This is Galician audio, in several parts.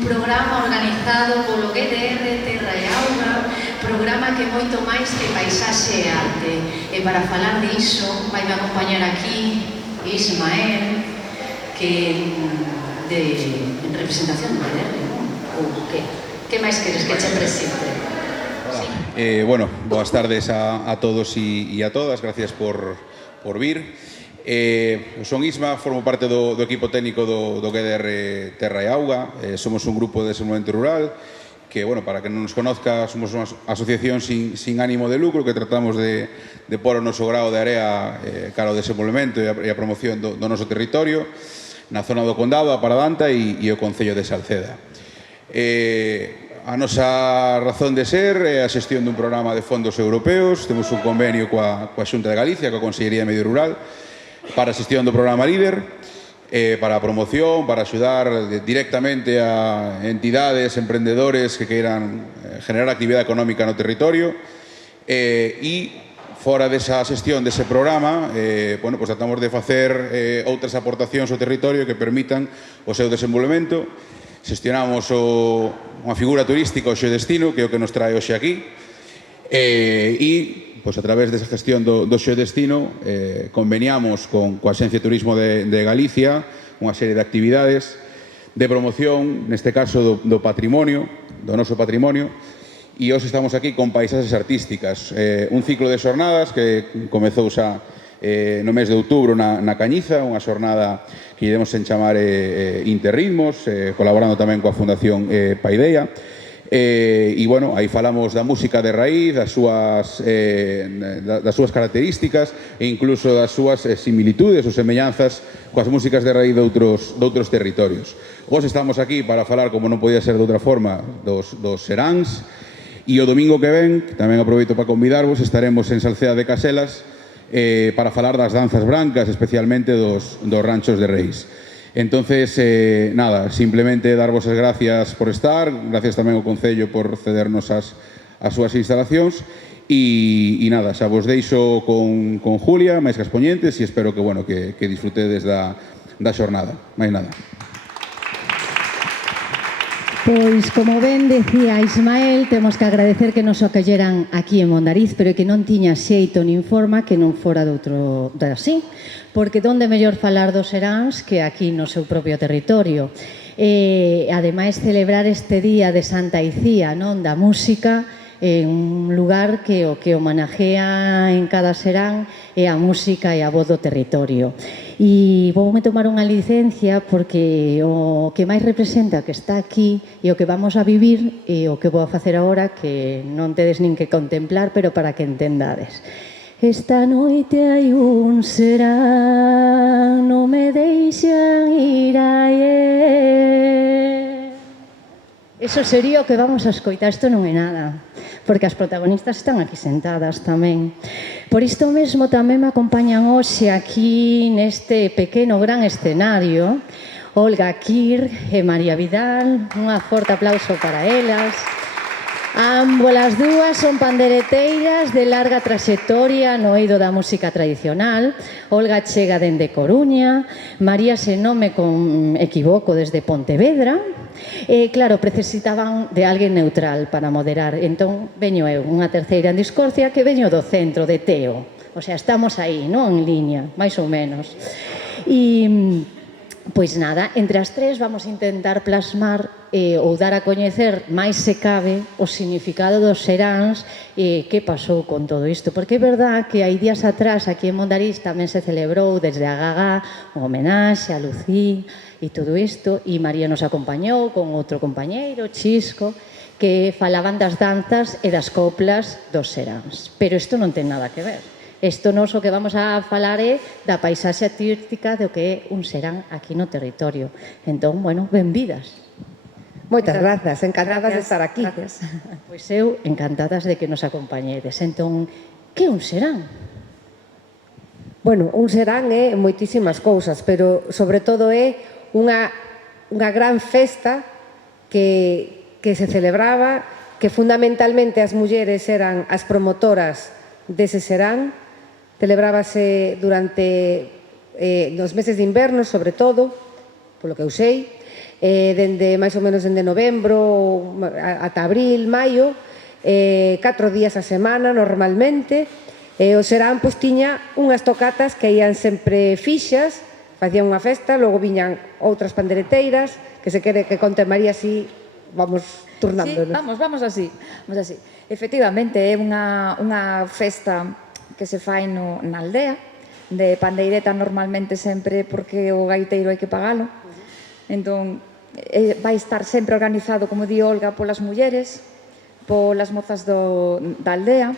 un programa organizado polo GDR Terra e Auga, programa que moito máis que paisaxe e arte. E para falar diso, vai me acompañar aquí Ismael, que en representación do GDR, non? Ou que? Que máis queres que che presente? Bueno, boas tardes a todos e a todas, gracias por vir. Son Isma, formo parte do equipo técnico do GDR Terra e Auga. Somos un grupo de desenvolvemento rural que, bueno, para que non nos conozca, somos unha asociación sin ánimo de lucro que tratamos de pôr o noso grao de area cara ao desenvolvemento e a promoción do noso territorio na zona do Condado, a Paradanta e o Concello de Salceda. A nosa razón de ser é a xestión dun programa de fondos europeos. Temos un convenio coa Xunta de Galicia, coa Consellería de Medio Rural, para a xestión do programa LIDER, para a promoción, para axudar directamente a entidades, emprendedores que queiran generar actividade económica no territorio. E fora desa xestión dese programa, bueno, pues tratamos de facer outras aportacións ao territorio que permitan o seu desenvolvemento. Xestionamos unha figura turística, o Xeodestino, que é o que nos trae hoxe aquí, e a través desa gestión do Xeodestino conveniamos coa Axencia de Turismo de Galicia unha serie de actividades de promoción, neste caso do patrimonio, do noso patrimonio, e hoxe estamos aquí con paisaxes artísticas, un ciclo de xornadas que comezou xa no mes de outubro na Cañiza, unha xornada que iremos en chamar Interritmos, colaborando tamén coa Fundación Paideia. E, bueno, aí falamos da música de raíz, das súas características e incluso das súas similitudes ou semellanzas coas músicas de raíz de outros territorios. Hoxe estamos aquí para falar, como non podía ser de outra forma, dos seráns, e o domingo que ven, tamén aproveito para convidarvos, estaremos en Salceda de Caselas para falar das danzas brancas, especialmente dos ranchos de reis. Entonces, nada, simplemente darvos as gracias por estar, gracias tamén ao Concello por cedernos as súas instalacións, e nada, xa vos deixo con Julia, máis que as poñentes, e espero que, bueno, que disfrutedes da xornada. Máis nada. Pois, como ben decía Ismael, temos que agradecer que nos acolleran aquí en Mondariz, pero que non tiña xeito nin forma que non fora doutro así, porque donde mellor falar dos seráns que aquí no seu propio territorio. Ademais, celebrar este día de Santa Icía, non, da música, en un lugar que o homenajea en cada serán é a música e a voz do territorio. E voume tomar unha licencia porque o que máis representa que está aquí e o que vamos a vivir e o que vou a facer agora que non tedes nin que contemplar, pero para que entendades. Esta noite hai un serán, non me deixan ir ayer. Eso sería o que vamos a escoitar, isto non é nada, porque as protagonistas están aquí sentadas tamén. Por isto mesmo tamén me acompañan hoxe aquí neste pequeno gran escenario Olga Quir e María Vidal, un forte aplauso para elas. Ambas dúas son pandereteiras de larga traxectoria no eido da música tradicional. Olga chega dende Coruña, María, se non me equivoco, desde Pontevedra. E, claro, necesitaban de alguén neutral para moderar. Entón, veño eu, unha terceira en discordia, que veño do centro, de Teo. O sea, estamos aí, non? En liña, máis ou menos. E, pois nada, entre as tres vamos a intentar plasmar ou dar a coñecer máis se cabe o significado dos seráns e que pasou con todo isto. Porque é verdad que hai días atrás aquí en Mondariz tamén se celebrou desde a Gagá un homenaxe a Lucía e todo isto, e María nos acompañou con outro compañeiro, Chisco, que falaban das danzas e das coplas dos seráns. Pero isto non ten nada que ver. Isto nos o que vamos a falar é da paisaxe artística do que é un serán aquí no territorio. Entón, bueno, benvidas. Moitas grazas, encantadas de estar aquí. Pois eu, encantadas de que nos acompañedes. Entón, que un serán? Bueno, un serán é moitísimas cousas, pero sobre todo é unha gran festa que se celebraba, que fundamentalmente as mulleres eran as promotoras dese serán. Celebrábase durante nos meses de inverno, sobre todo, polo que eu sei, dende máis ou menos dende novembro ata abril, maio, 4 días a semana normalmente. O Serán pois tiña unhas tocatas que ían sempre fixas, facían unha festa, logo viñan outras pandereteiras, que se quere que conte María así, vamos turnándonos. Sí, vamos así. Efectivamente, é unha festa que se fai na aldea, de pandeireta normalmente sempre porque o gaiteiro hai que pagalo. Entón, vai estar sempre organizado, como di Olga, polas mulleres, polas mozas da aldea,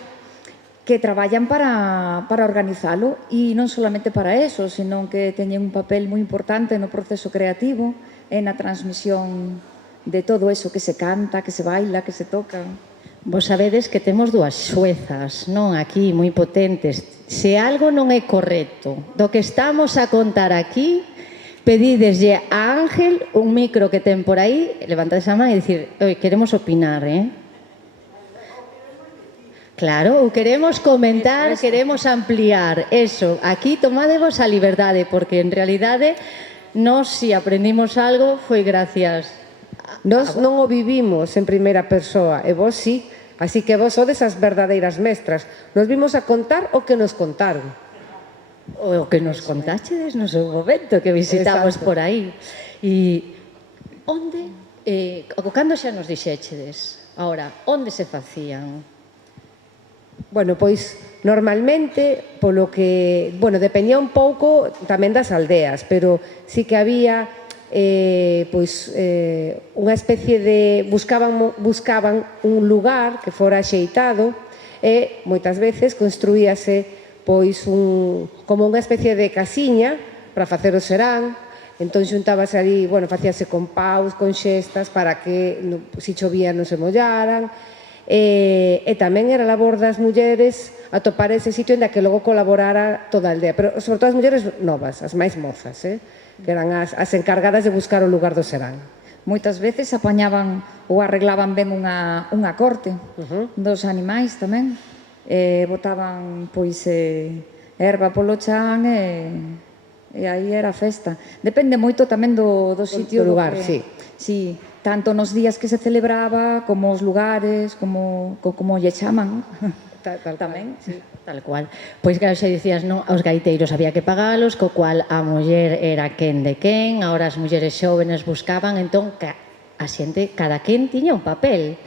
que traballan para organizalo, e non solamente para eso, senón que teñen un papel moi importante no proceso creativo e na transmisión de todo eso que se canta, que se baila, que se toca. Vos sabedes que temos dúas xuezas, non, aquí, moi potentes. Se algo non é correcto do que estamos a contar aquí, pedídeslle a Ángel un micro que ten por aí, levantades a man e dicir, oi, queremos opinar, Claro, queremos comentar, queremos ampliar. Eso, aquí tomádevos a liberdade, porque en realidade nós, si aprendimos algo, foi gracias. Nós non o vivimos en primeira persoa, e vos sí, así que vos sodes as verdadeiras mestras. Nos vimos a contar o que nos contaron. O que nos contáchedes no seu momento, que visitamos por aí. E onde, cando xa nos dixéchedes, ahora, onde se facían? Bueno, pois normalmente, polo que, bueno, dependía un pouco tamén das aldeas, pero sí que había unha especie de buscaban un lugar que fora axeitado e moitas veces construíase pois como unha especie de casiña para facer o serán. Entón xuntábase ali, bueno, facíase con paus, con xestas para que se chovía non se mollaran. E tamén era labor das mulleres atopar ese sitio en que logo colaborara toda a aldea, pero sobre todo as mulleres novas, as máis mozas, que eran as encargadas de buscar o lugar do serán. Moitas veces apañaban ou arreglaban ben unha corte dos animais tamén, botaban pois erva polo chan e aí era festa. Depende moito tamén do sitio, do lugar, sí. Sí, tanto nos días que se celebraba como os lugares, como lle chaman. Tal tamén, sí. Tal cual. Pois claro, xa dicías, non, aos gaiteiros había que pagalos, co cual a muller era quen de quen, agora as mulleres xóvenes buscaban, entón a xente, cada quen tiña un papel.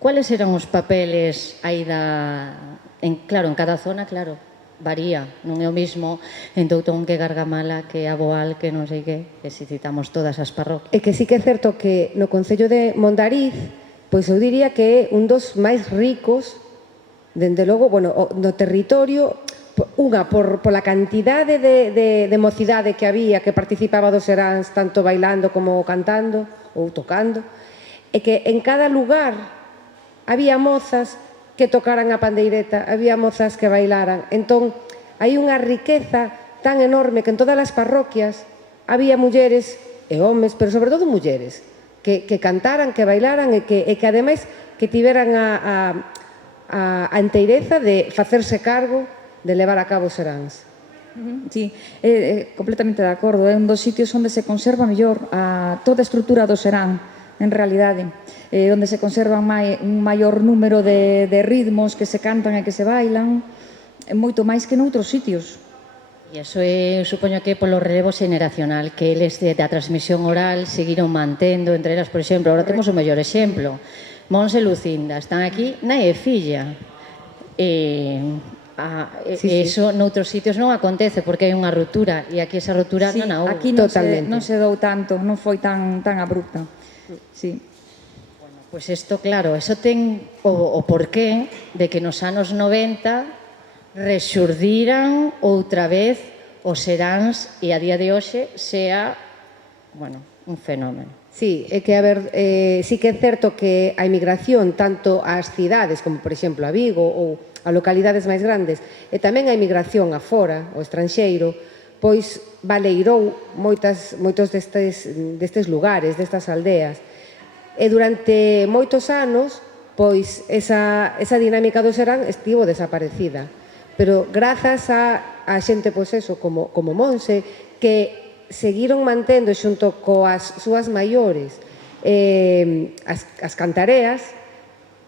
Cuáles eran os papeles aí claro, en cada zona, claro, varía, non é o mismo en Toutón que Gargamala, que a Boal, que non sei que si citamos todas as parroquias. E que sí que é certo que no concello de Mondariz, pois eu diría que é un dos máis ricos, dende logo, bueno, no territorio, unha pola cantidade de mocidade que había, que participaba dos seráns, tanto bailando como cantando ou tocando, e que en cada lugar había mozas que tocaran a pandeireta, había mozas que bailaran. Entón, hai unha riqueza tan enorme que en todas as parroquias había mulleres e homes, pero sobre todo mulleres, que cantaran, que bailaran e que ademais que tiveran a enteireza de facerse cargo de levar a cabo os seráns. Sí, completamente de acordo. É un dos sitios onde se conserva mellor toda a estrutura do serán, en realidade, onde se conserva un maior número de ritmos que se cantan e que se bailan, moito máis que noutros sitios. E iso é, supoño que polo relevo xeneracional, que eles da transmisión oral seguiron mantendo, entre elas, por exemplo, agora temos o mellor exemplo, Monse Lucinda, están aquí nai e filla. Eso noutros sitios non acontece porque hai unha ruptura e aquí esa ruptura non a houve. Aquí non se dou tanto, non foi tan abrupta. Sí. Bueno, pois isto, claro, eso ten o porqué de que nos anos 90 rexurdiran outra vez os seráns e a día de hoxe sea, bueno, un fenómeno. Sí, é que, sí que é certo que a emigración tanto ás cidades, como por exemplo a Vigo ou a localidades máis grandes, e tamén a emigración afora, o estranxeiro, pois baleirou moitos destes lugares, destas aldeas. E durante moitos anos, pois esa dinámica do serán estivo desaparecida. Pero grazas a xente, pois eso, como Monse, que seguiron mantendo xunto coas súas maiores as cantareas,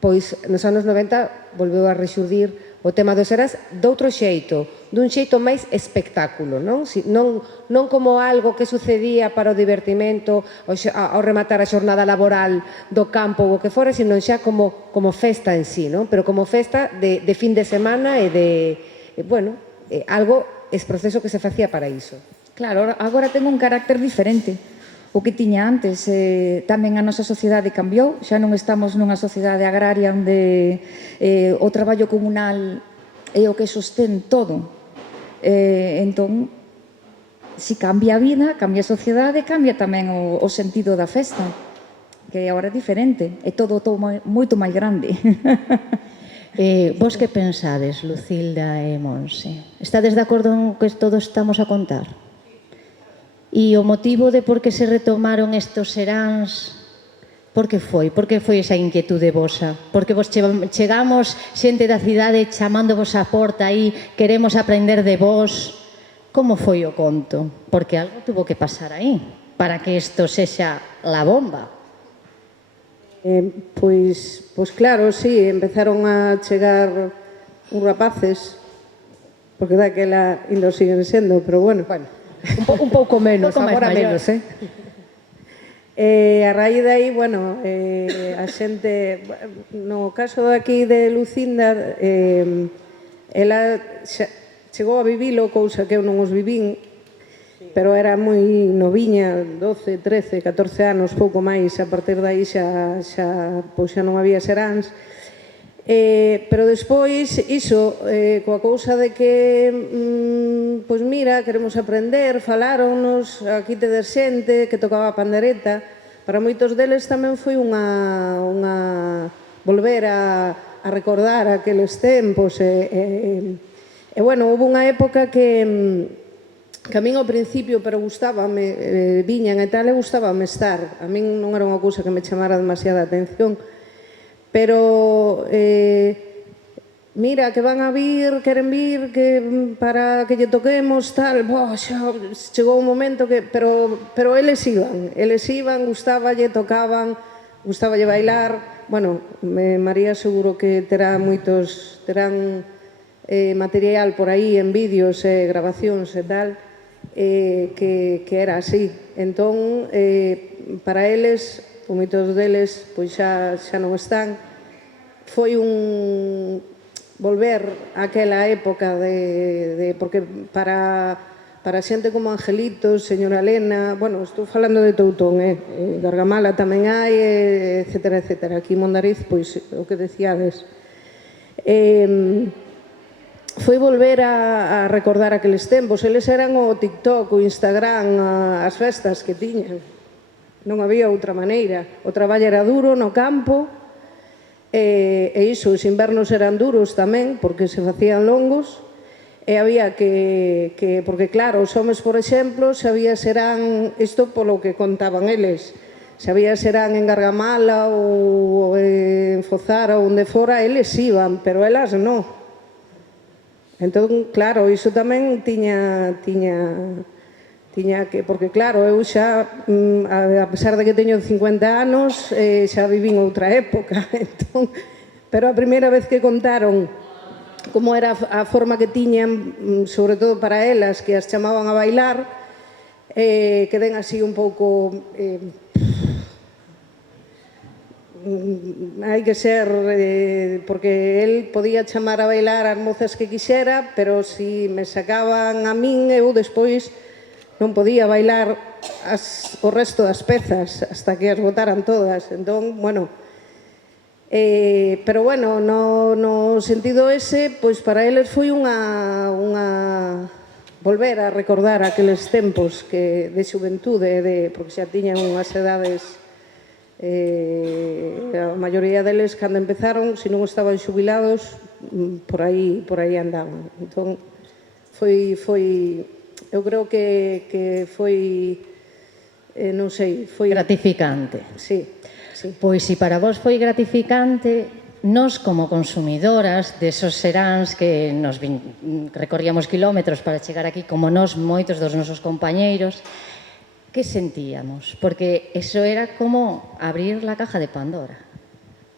pois nos anos 90 volveu a rexurdir o tema dos serás doutro xeito, dun xeito máis espectáculo, non? Non como algo que sucedía para o divertimento ao rematar a xornada laboral do campo ou o que fora, sino xa como festa en sí, non? Pero como festa de fin de semana e de, bueno, algo, es proceso que se facía para iso. Claro, agora ten un carácter diferente. O que tiña antes, tamén a nosa sociedade cambiou, xa non estamos nunha sociedade agraria onde o traballo comunal é o que sostén todo. Entón, se cambia a vida, cambia a sociedade, cambia tamén o sentido da festa, que agora é diferente, é todo moito máis grande. Vos que pensades, Lucilda e Monse? Estades de acordo en que todos estamos a contar? E o motivo de por que se retomaron estos seráns, por que foi? Por que foi esa inquietude vosa? Porque vos chegamos xente da cidade chamándovos á porta aí, queremos aprender de vos. Como foi o conto? Porque algo tuvo que pasar aí para que isto sexa la bomba. Pois claro, sí, empezaron a chegar uns rapaces, porque daquela e lo siguen sendo, pero bueno, Un pouco menos, agora menos, a raíz de aí, bueno, a xente, no caso aquí de Lucinda, ela chegou a vivilo, cousa que eu non os vivín, pero era moi noviña, 12, 13, 14 anos, pouco máis, a partir de aí xa non había seráns. Pero despois, iso, coa cousa de que, pois mira, queremos aprender, faláronnos, aquí tedes xente que tocaba a pandereta, para moitos deles tamén foi unha volver a recordar aqueles tempos, e bueno, houve unha época que a min ao principio, pero gustábame, viñan e tal, e gustábame estar, a min non era unha cousa que me chamara demasiada atención, pero mira, que van a vir, queren vir, que para que lle toquemos, tal, xa chegou un momento que, pero eles iban, gustáballe, tocaban, gustáballe bailar, bueno, María seguro que terán material por aí en vídeos e grabacións e tal, que era así, entón, para eles, ou moitos deles, pois xa non están. Foi un volver àquela época porque para xente como Angelitos, señora Elena, bueno, estou falando de Toutón, Gargamala tamén hai, etcétera, etcétera. Aquí en Mondariz, pois, o que decíades. Foi volver a recordar aqueles tempos. Eles eran o TikTok, o Instagram, as festas que tiñan. Non había outra maneira. O traballo era duro no campo, e iso, os invernos eran duros tamén, porque se facían longos, e había que porque claro, os homes, por exemplo, se había serán, isto polo que contaban eles, se había serán en Gargamala ou en Fozara ou onde fora, eles iban, pero elas non. Entón, claro, iso tamén tiña que, porque claro, eu xa, a pesar de que teño 50 anos, xa vivín outra época, entón, pero a primeira vez que contaron como era a forma que tiñan, sobre todo para elas, que as chamaban a bailar, queden así un pouco... hai que ser, porque el podía chamar a bailar as mozas que quixera, pero si me sacaban a min, eu despois non podía bailar o resto das pezas hasta que as botaran todas. Entón, bueno, pero bueno, no sentido ese, pois para eles foi unha volver a recordar aqueles tempos de xuventude, porque xa tiñan unhas edades, a maioría deles cando empezaron, se non estaban xubilados, por aí andaban. Entón, foi eu creo que foi, non sei, foi... Gratificante. Sí. Pois se para vos foi gratificante, nós como consumidoras desos seráns que nos recorríamos kilómetros para chegar aquí, como nós, moitos dos nosos compañeiros, que sentíamos? Porque eso era como abrir la caja de Pandora.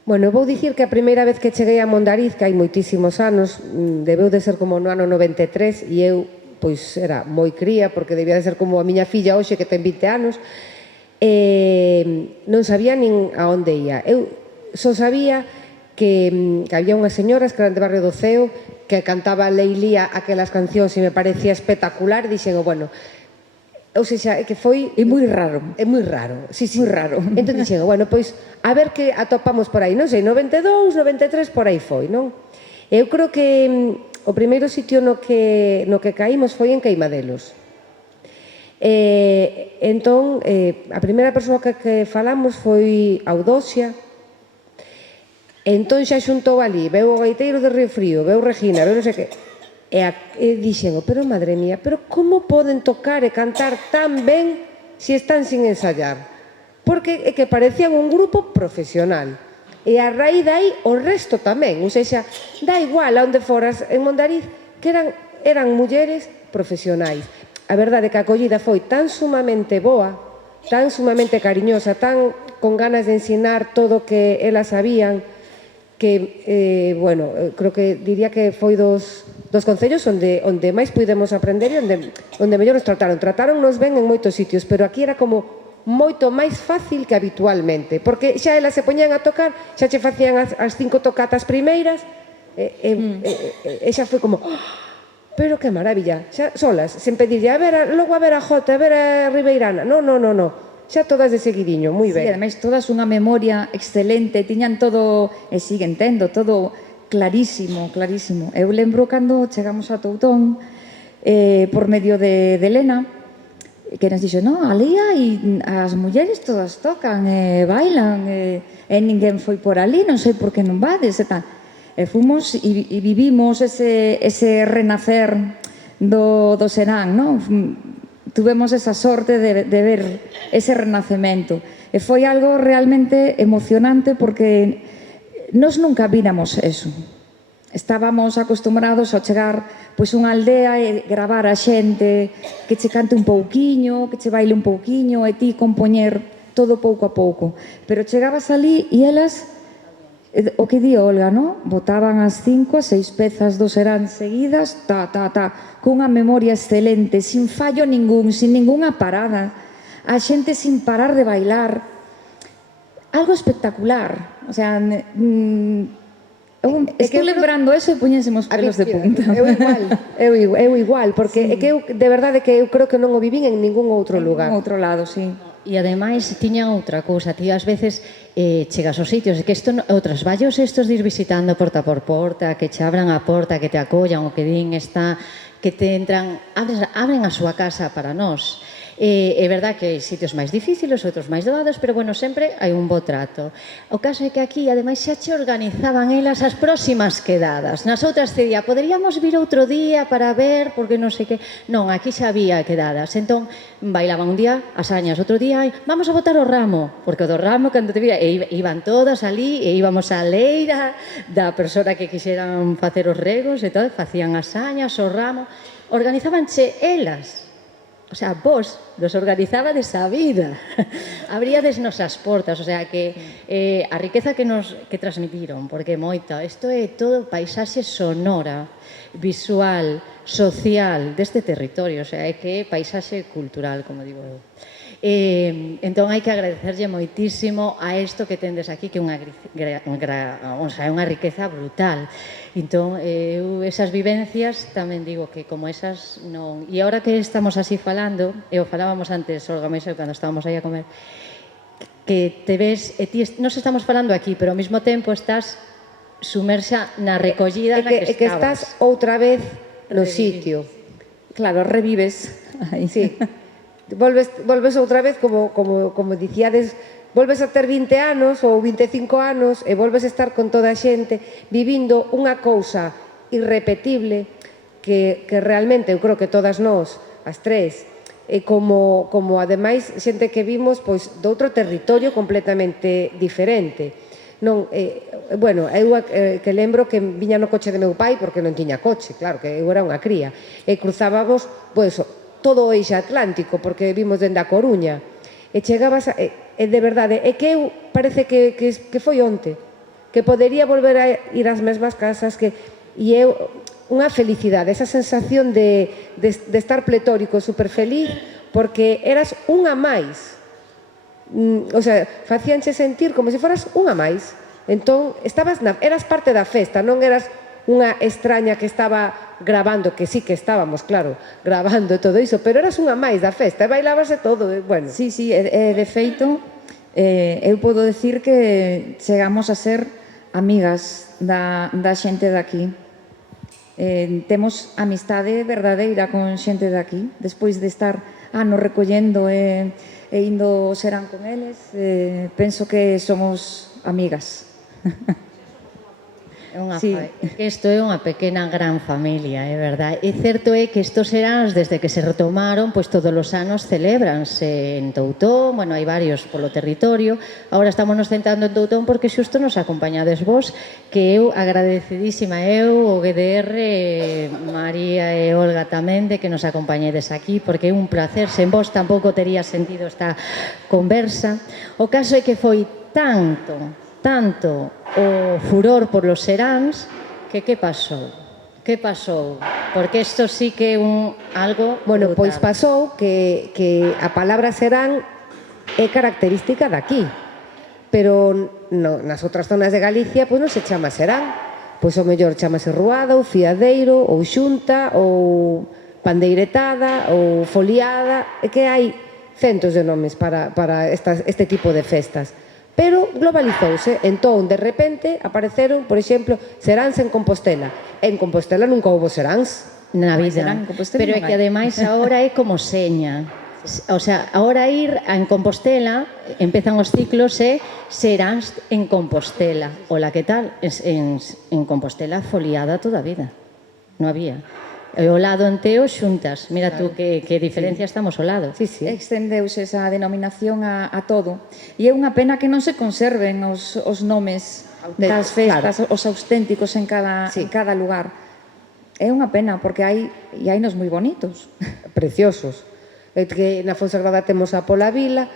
Bueno, vou dicir que a primeira vez que cheguei a Mondariz, que hai moitísimos anos, debeu de ser como no ano 93, e eu, pois, era moi cría, porque debía de ser como a miña filla hoxe, que ten 20 anos, non sabía nin a onde ia. Eu só sabía que había unhas señoras que eran de Barrio do Ceo, que cantaba Leilía aquelas cancións e me parecía espectacular, e dixen, bueno, ou seja, que foi... É moi raro. É moi raro, sí, Moi raro. Entón dixen, bueno, pois, a ver que atopamos por aí, non sei, 92, 93, por aí foi, non? Eu creo que o primeiro sitio no que caímos foi en Queimadelos. Entón, a primeira persoa que falamos foi Audoxia. Entón xa xuntou ali, veu o gaiteiro de Río Frío, veu Regina, veu non sei que... E dixen, pero madre mía, pero como poden tocar e cantar tan ben se están sin ensayar? Porque é que parecían un grupo profesional. E a raíz de aí o resto tamén, ou seja, dá igual a onde foras en Mondariz, que eran mulleres profesionais. A verdade é que a acollida foi tan sumamente boa, tan sumamente cariñosa, tan con ganas de ensinar todo o que elas sabían, que, bueno, creo que diría que foi dos concellos onde máis pudemos aprender e onde mellor nos trataron. Trataronnos ben en moitos sitios, pero aquí era como moito máis fácil que habitualmente, porque xa elas se poñían a tocar, xa che facían as 5 tocatas primeiras, e xa foi como, pero que maravilla, xa solas, sen pedirlle, logo a ver a Jota, a ver a Ribeirana, no, xa todas de seguidiño, moi ben. Sí, ademais, todas unha memoria excelente, tiñan todo, e siguen tendo, todo clarísimo, clarísimo. Eu lembro cando chegamos a Toutón, por medio de Elena, que nos dixo, no, ali hai as mulleres todas tocan, bailan, e ninguén foi por ali, non sei por que non vades, e tal. E fomos e vivimos ese renacer do Serán, non? Tuvemos esa sorte de ver ese renacemento. E foi algo realmente emocionante porque nós nunca víramos eso. Estábamos acostumbrados a chegar pois unha aldea e gravar a xente, que che cante un pouquiño, que che baile un pouquiño, e ti compoñer todo pouco a pouco. Pero chegabas ali e elas, o que di Olga, non? Botaban as 5 a 6 pezas do Serán seguidas, cunha memoria excelente, sin fallo ningún, sin ningunha parada, a xente sin parar de bailar, algo espectacular. O sea, estou lembrando eso e poñénseme os pelos de punta. Eu igual, porque é que eu, de verdade, que eu creo que non o vivín en ningún outro lugar. En outro lado, sí. E ademais tiñan outra cousa, ti ás veces chegas aos sitios, que isto outros vallos estos de ir visitando porta por porta, que che abran a porta, que te acollan, o que din está, que te entran, abren a súa casa para nós. É verdad que hai sitios máis difíciles, outros máis doados, pero bueno, sempre hai un bo trato. O caso é que aquí, ademais, xa che organizaban elas as próximas quedadas. Nas outras te día, poderíamos vir outro día para ver, porque non sei que... Non, aquí xa había quedadas. Entón, bailaban un día as añas, outro día, vamos a botar o ramo, porque o do ramo, cando te vira, iban todas ali, e íbamos á leira da persona que quixeran facer os regos, e todo, facían as añas, o ramo, organizábanche elas. O sea, vos nos organizábades a vida, abríades nosas portas, o sea, que a riqueza que transmitiron, porque moita, isto é todo paisaxe sonora, visual, social deste territorio, o sea, é que é paisaxe cultural, como digo eu. Entón, hai que agradecerlle moitísimo a isto que tendes aquí, que é unha riqueza brutal. Entón, eu esas vivencias tamén digo que como esas non... E agora que estamos así falando, e o falábamos antes, Olga Meixo, cando estábamos aí a comer, que te ves, e ti nos estamos falando aquí, pero ao mesmo tempo estás sumerxa na recollida na que estabas. E que estás outra vez no sitio. Claro, revives. Sí. Volves outra vez, como dicíades, volves a ter 20 anos ou 25 anos e volves a estar con toda a xente vivindo unha cousa irrepetible que realmente eu creo que todas nós, as tres, como ademais xente que vimos pois de outro territorio completamente diferente. Non, bueno, eu que lembro que viña no coche de meu pai porque non tiña coche, claro, que eu era unha cría, e cruzábamos, pois, todo o eixe atlántico, porque vimos dende a Coruña. E chegabas, de verdade, é que eu parece que foi onte, que podería volver a ir ás mesmas casas, e eu unha felicidade, esa sensación de estar pletórico, super feliz, porque eras unha máis. O sea, facíanche sentir como se foras unha máis. Entón, eras parte da festa, non eras unha extraña que estaba grabando, que sí que estábamos, claro, grabando todo iso, pero eras unha máis da festa, e bailábase todo, bueno. Sí, de feito, eu podo decir que chegamos a ser amigas da xente daqui. Temos amistade verdadeira con xente daqui, despois de estar anos recollendo e indo ao serán con eles, penso que somos amigas. Isto é unha pequena gran familia, é verdade. E certo é que estos seráns, desde que se retomaron, pois todos os anos celebranse en Toutón, bueno, hai varios polo territorio. Agora estamos nos centrando en Toutón porque xusto nos acompañades vos, que eu agradecidísima, o GDR, María e Olga tamén, de que nos acompañedes aquí, porque é un placer, sen vos tampouco tería sentido esta conversa. O caso é que foi tanto o furor por los seráns que pasou? Que pasou? Porque isto sí que é algo Bueno, brutal. pois pasou que a palabra serán é característica daqui, pero nas outras zonas de Galicia pois non se chama serán, pois o mellor chamase ruada ou fiadeiro ou xunta ou pandeiretada ou foliada, é que hai centos de nomes para este tipo de festas. Pero globalizouse, entón, de repente, apareceron, por exemplo, seráns en Compostela. En Compostela nunca houbo seráns. Na vida, pero é que ademais agora é como seña. O sea, agora ir en Compostela, empezan os ciclos seráns en Compostela. Ola, que tal? En Compostela foliada toda a vida. Non había. E ao lado en Teo xuntas. Mira tú que diferencia estamos ao lado. Sí, sí. Extendeuse esa denominación a todo. E é unha pena que non se conserven os nomes das festas, os auténticos en cada lugar. É unha pena, porque hainos moi bonitos. Preciosos. Que na Fonsagrada temos a Pola Vila,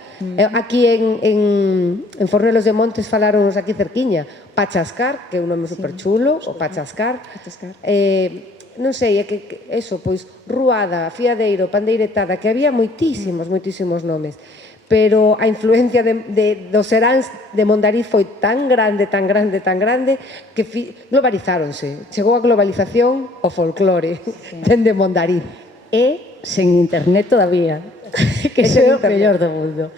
aquí en Fornelos de Montes falaronos aquí cerquiña, Pachascar, que é un nome superchulo, o Pachascar. Non sei, é que eso, pois ruada, fiadeiro, pandeiretada, que había moitísimos nomes, pero a influencia dos seráns de Mondariz foi tan grande, que globalizáronse. Chegou a globalización o folclore dende Mondariz. E sen internet todavía, que iso é o mellor do mundo.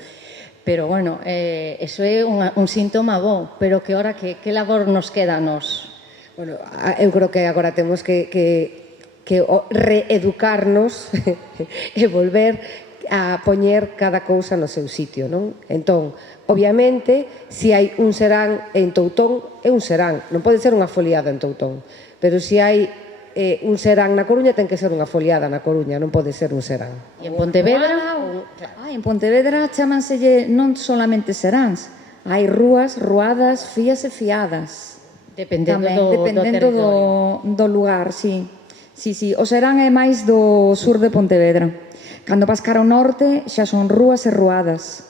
Pero, bueno, eso é un síntoma bo, pero que ora que labor nos queda a nos? Bueno, eu creo que agora temos que reeducarnos e volver a poñer cada cousa no seu sitio, non? Entón, obviamente, se hai un serán en Toutón, é un serán, non pode ser unha foliada en Toutón, pero se hai un serán na Coruña, ten que ser unha foliada na Coruña, non pode ser un serán. E en Pontevedra? En Pontevedra chamanselle non solamente seráns, hai rúas, ruadas, fías e fiadas. Dependendo do lugar, sí. O serán é máis do sur de Pontevedra. Cando vas cara ao norte xa son rúas e ruadas.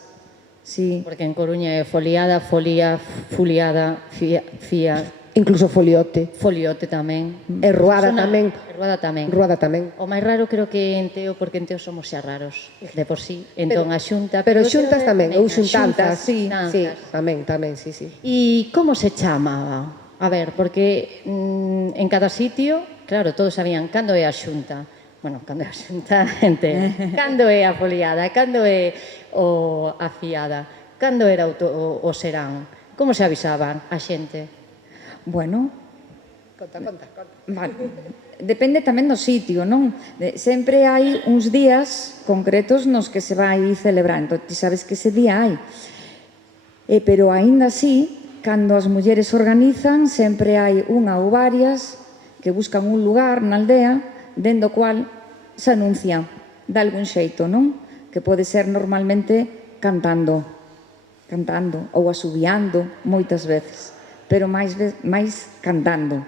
Sí. Porque en Coruña é foliada, fuliada, fía. Incluso foliote. Foliote tamén. E ruada tamén. Ruada tamén. O máis raro creo que en Teo, porque en Teo somos xa raros de por sí. Entón a xunta. Pero xuntas tamén, ou xuntanzas. Sí, tamén, sí. E como se chamaba? A ver, porque en cada sitio, claro, todos sabían cando é a xunta. Bueno, cando é a xunta, gente. Cando é a foliada, cando é a fiada, cando era o serán. Como se avisaban a xente? Bueno, Conta. Vale. Depende tamén do sitio, non? Sempre hai uns días concretos nos que se vai celebrando. Ti sabes que ese día hai. Pero aínda así, cando as mulleres organizan, sempre hai unha ou varias que buscan un lugar na aldea dentro do cual se anuncia de algún xeito, non? Que pode ser normalmente cantando ou asubiando moitas veces, pero máis cantando,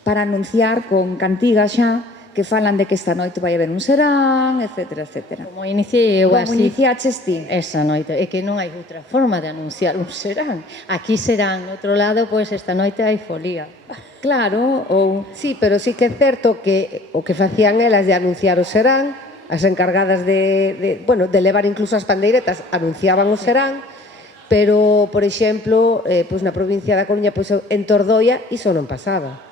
para anunciar con cantigas xa que falan de que esta noite vai haber un serán, etcétera, etcétera. Como iniciei eu Como así iniciaches ti? esa noite, é que non hai outra forma de anunciar un serán. Aquí serán, no outro lado, pois esta noite hai folía. Claro, ou... Sí, pero sí que é certo que o que facían elas de anunciar o serán, as encargadas de levar incluso as pandeiretas, anunciaban o serán, pero, por exemplo, pois na provincia da Coruña, pois en Tordoia, iso non pasaba.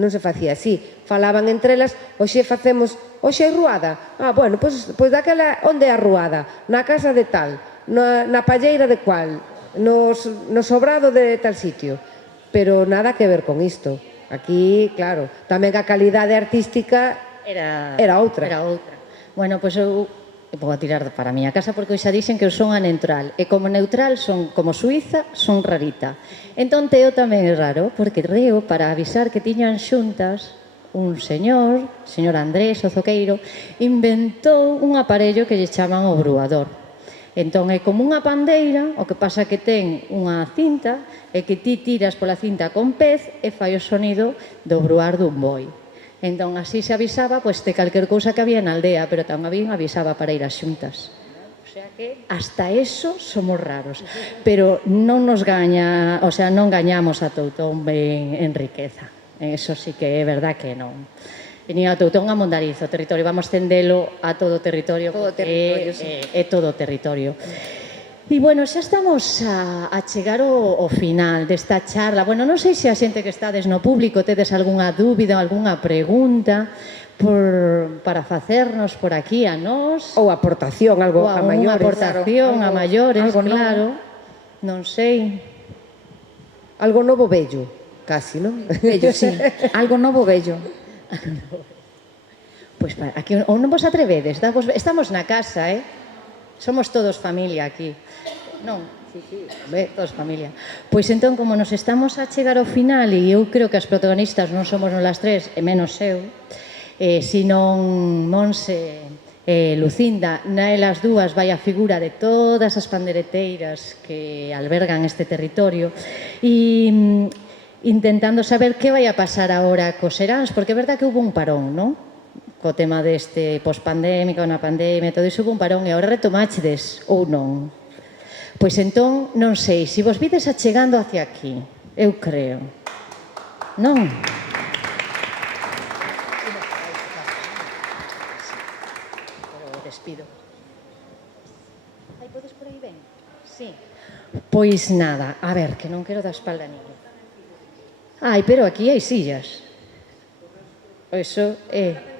Non se facía así. Falaban entre elas, hoxe facemos, hoxe hai ruada. Bueno, pois daquela, onde é a ruada? Na casa de tal, na palleira de cual, no sobrado de tal sitio. Pero nada que ver con isto. Aquí, claro, tamén a calidade artística era outra. Bueno, pois eu vou a tirar para a miña casa porque xa dixen que eu son a neutral e como neutral son como Suiza, son rarita. Entón Teo tamén é raro porque Río, para avisar que tiñan xuntas, un señor Andrés Ozoqueiro, inventou un aparello que lle chaman o bruador. Entón é como unha pandeira, o que pasa que ten unha cinta e que ti tiras pola cinta con pez e fai o sonido do bruar dun boi. Entón, así se avisaba pois, de calquer cousa que había na aldea, pero tamén avisaba para ir ás xuntas. O sea que, hasta eso, somos raros. Pero non nos gaña, o sea, non gañamos a Toutón en riqueza. Eso sí que é verdad que non. E nin a Toutón a Mondariz, o territorio. Vamos tendelo a todo o territorio. Todo o territorio, sí. É todo o territorio. E, bueno, xa estamos a chegar ao final desta charla. Bueno, non sei se a xente que estades no público tedes algunha dúbida, algunha pregunta para facernos por aquí a nós. Ou aportación, algo a maiores. Ou aportación a maiores, algo claro. Non sei. Algo novo bello, casi, non? Bello, sí. Algo novo bello. Pois aquí ou non vos atrevedes, estamos na casa, somos todos familia aquí. Non, todos familia. Pois entón, como nos estamos a chegar ao final e eu creo que as protagonistas non somos las tres, e menos eu, senón Monse e Lucinda, naelas dúas vai a figura de todas as pandereteiras que albergan este territorio e intentando saber que vai a pasar agora cos seráns, porque é verdad que hubo un parón, non? Co tema deste pospandémica, na pandemia, todo iso hubo un parón e agora retomachedes ou non? Pois entón, non sei, se vos vides achegando hacia aquí, eu creo. Non? Despido. Aí podes por aí ben? Sí. Pois nada, a ver, que non quero da espalda a ninguén. Pero aquí hai sillas. Eso é...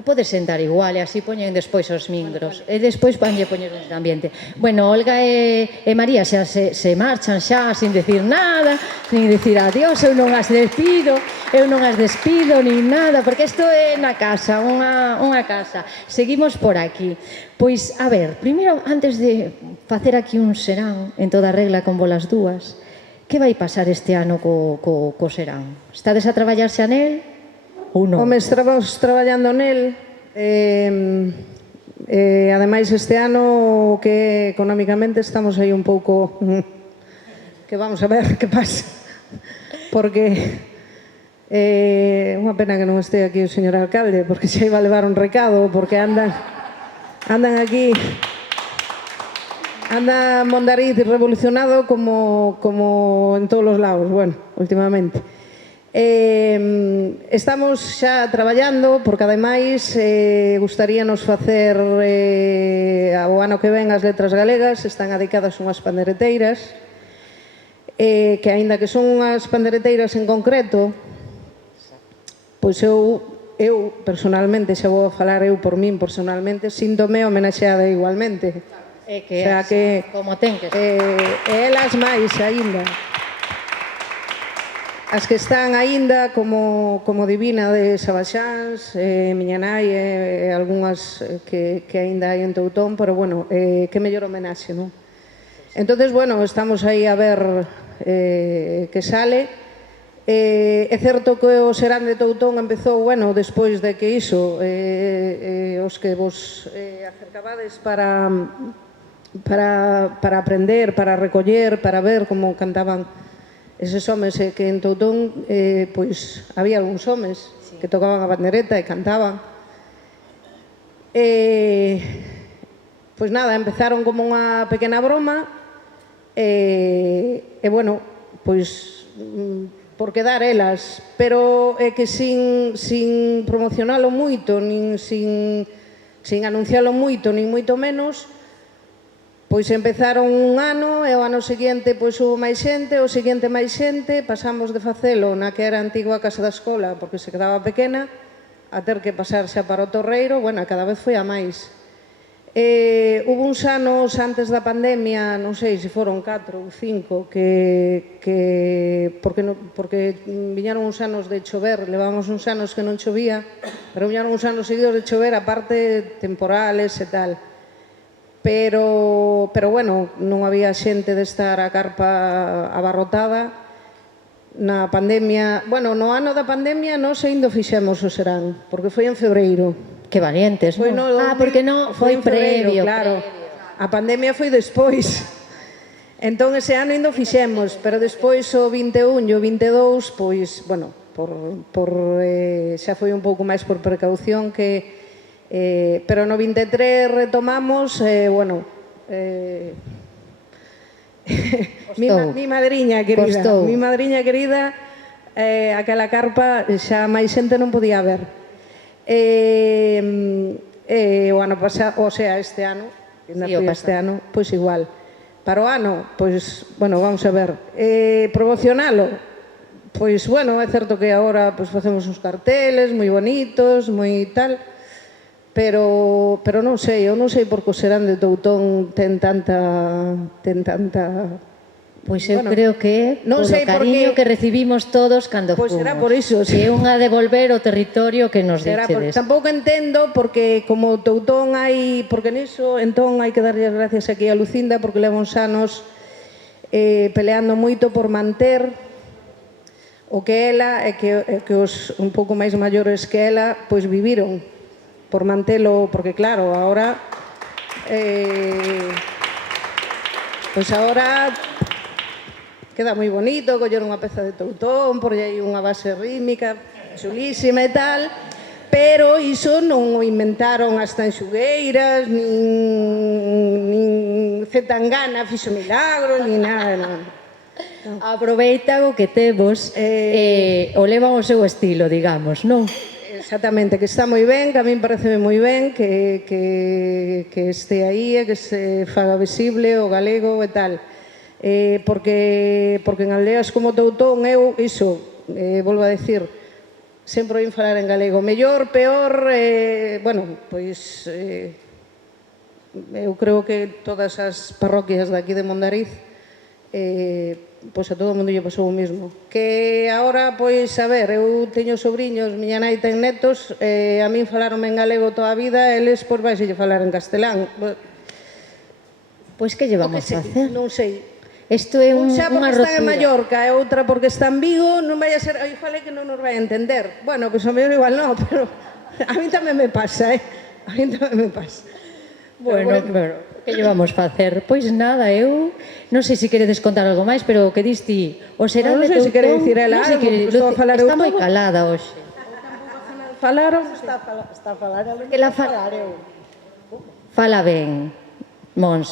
Podes sentar igual e así poñen despois os mingros e despois vanlle poñer un ambiente. Bueno, Olga e María xa se marchan xa sin decir nada, nin decir adiós, eu non as despido nin nada, porque isto é na casa, unha casa. Seguimos por aquí. Pois, a ver, primeiro, antes de facer aquí un serán en toda regla con volas dúas, que vai pasar este ano co serán? Estades a traballar xa nel? Ou non? Home, estamos traballando nel. Ademais, este ano que económicamente estamos aí un pouco... que vamos a ver que pasa. Porque é unha pena que non este aquí o señor alcalde, porque xa iba a levar un recado, porque andan aquí... Anda Mondariz revolucionado como en todos os lados, bueno, últimamente. Estamos xa traballando porque ademais gustaríanos facer o ano que ven as letras galegas, están adicadas unhas pandereteiras que aínda que son unhas pandereteiras en concreto, pois eu personalmente, xa vou a falar eu por min personalmente, síntome homenaxeada igualmente, que como ten que ser. Elas máis aínda. As que están aínda como Divina de Sabaxáns, miña nai e algunhas que aínda hai en Toutón, pero bueno, que mellor homenaxe, non? Entonces, bueno, estamos aí a ver que sale. É certo que o serán de Toutón empezou, bueno, despois de que iso, os que vos acercabades para aprender, para recoller, para ver como cantaban Eses homes que en Toutón, pois, había algúns homes que tocaban a pandereta e cantaban. Pois nada, empezaron como unha pequena broma e bueno, pois por quedar elas, pero é que sin promocionalo moito, nin sin anuncialo moito, nin moito menos, pois empezaron un ano e o ano seguinte pois hubo máis xente, o seguinte máis xente, pasamos de facelo na que era a antigua casa da escola porque se quedaba pequena a ter que pasar xa para o Torreiro, bueno, cada vez foi a máis. Hubo uns anos antes da pandemia, non sei se foron 4 ou 5, porque viñeron uns anos de chover, levamos uns anos que non chovía, pero viñeron uns anos seguidos de chover, aparte temporales e tal. Pero bueno, non había xente de estar a carpa abarrotada. Na pandemia, bueno, no ano da pandemia nós ainda fixemos o serán, porque foi en febreiro. Que valientes, Foi non? no Porque non foi en febreiro, previo. claro. A pandemia foi despois. Entón ese ano ainda o fixemos, pero despois o 21 e o 22, pois, bueno, xa foi un pouco máis por precaución que pero no 23 retomamos, bueno, mi madriña querida, aquela carpa xa máis xente non podía ver. O ano pasado, o sea, este ano, pois igual. Para o ano, pois, bueno, vamos a ver, promocionalo, pois, bueno, é certo que agora pois facemos uns carteles moi bonitos, moi tal, pero non sei, eu non sei por que o serán de Toutón ten tanta... Pois eu creo que é non polo sei cariño que recibimos todos cando Pois fomos. será por iso, Que é unha devolver o territorio que nos dichedes. Tampouco entendo porque como Toutón hai, porque niso entón hai que darlle as gracias aquí a Lucinda porque leva uns anos peleando moito por manter o que ela e que os un pouco máis maiores que ela pois viviron por mantelo, porque claro, agora pois agora queda moi bonito, coller unha peza de Toutón, porlle aí unha base rítmica, chulísima e tal, pero iso non o inventaron as tanxugueiras, nin Zetangana fixo milagros, nin nada, non. Aproveitan o que temos o levan o seu estilo, digamos, non? Exactamente, que está moi ben, que a min parece moi ben que este aí e que se faga visible o galego e tal. Porque en aldeas como Toutón eu, iso, volvo a decir, sempre oín falar en galego. Mellor, peor, bueno, pois eu creo que todas as parroquias daqui de Mondariz pois a todo o mundo lle pasou o mesmo. Que agora, pois, a ver, eu teño sobriños, miña nai ten netos, a min falaronme en galego toda a vida, eles, pois, vais lle falar en castelán. Pois que lle vamos a facer? Non sei. Isto é Xa unha porque está en rotura. Mallorca e outra porque está en Vigo, non vai a ser, igual é que non nos vai a entender. Bueno, pois a mellor igual non, pero a mí tamén me pasa, A mí tamén me pasa. Bueno, claro, que lle vamos facer? Pois nada, eu non sei se queredes contar algo máis, pero o que diste o serán Non de sei se Toutón, quere dicir ela non sei algo, que- porque estou a falar eu está moi todo. calada hoxe. Falaron, Está a falar ela Que la fala ben, Mons.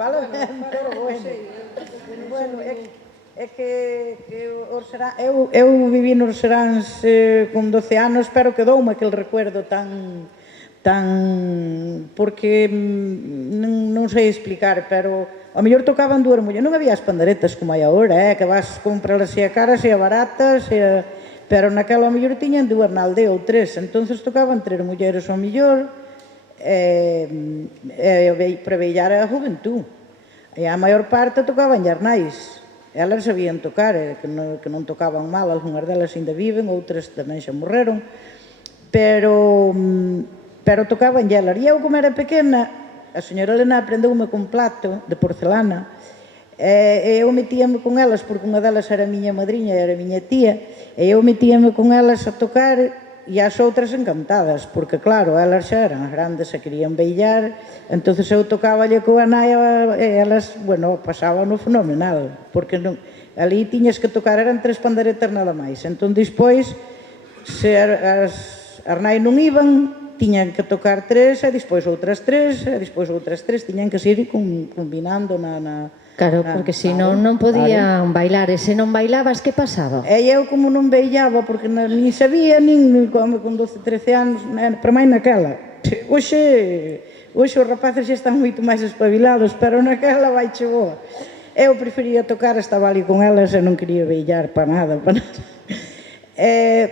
fala ben, pero bueno. Bueno, é que os serán, eu viví nos seráns con 12 anos, pero quedoume aquel recuerdo tan porque non sei explicar, pero ao mellor tocaban dúas mulleres, non había as panderetas como hai agora, que vas comprar así a caras e a baratas, pero naquela ao mellor tiñan dúas na aldea ou tres, entonces tocaban tres mulleres ao mellor, para vellar a juventud. E a maior parte tocaban nais. Elas sabían tocar, que non tocaban mal, algunhas delas ainda viven, outras tamén xa morreron, pero tocaban elas. E eu, como era pequena, a señora Elena aprendeume con plato de porcelana, e eu metíame con elas, porque unha delas era miña madriña e era miña tía, e eu metíame con elas a tocar, e as outras encantadas, porque claro, elas xa eran grandes e querían beilar, entonces eu tocáballe coa nai e elas, bueno, pasábano fenomenal, porque non, Ali tiñas que tocar, eran 3 panderetas nada máis. Entón, despois, se as nai non iban, tiñan que tocar 3, e despois outras 3, e despois outras 3, tiñan que ir combinando na... Claro, porque senón non podían bailar, e se non bailabas, que pasaba? E eu como non veillaba, porque nin sabía, nin como con 12, 13 anos, para máis naquela. Hoxe os rapaces xa están moito máis espabilados, pero naquela vai chegou. Eu prefería tocar, estaba ali con elas e non quería veillar para nada, para nada.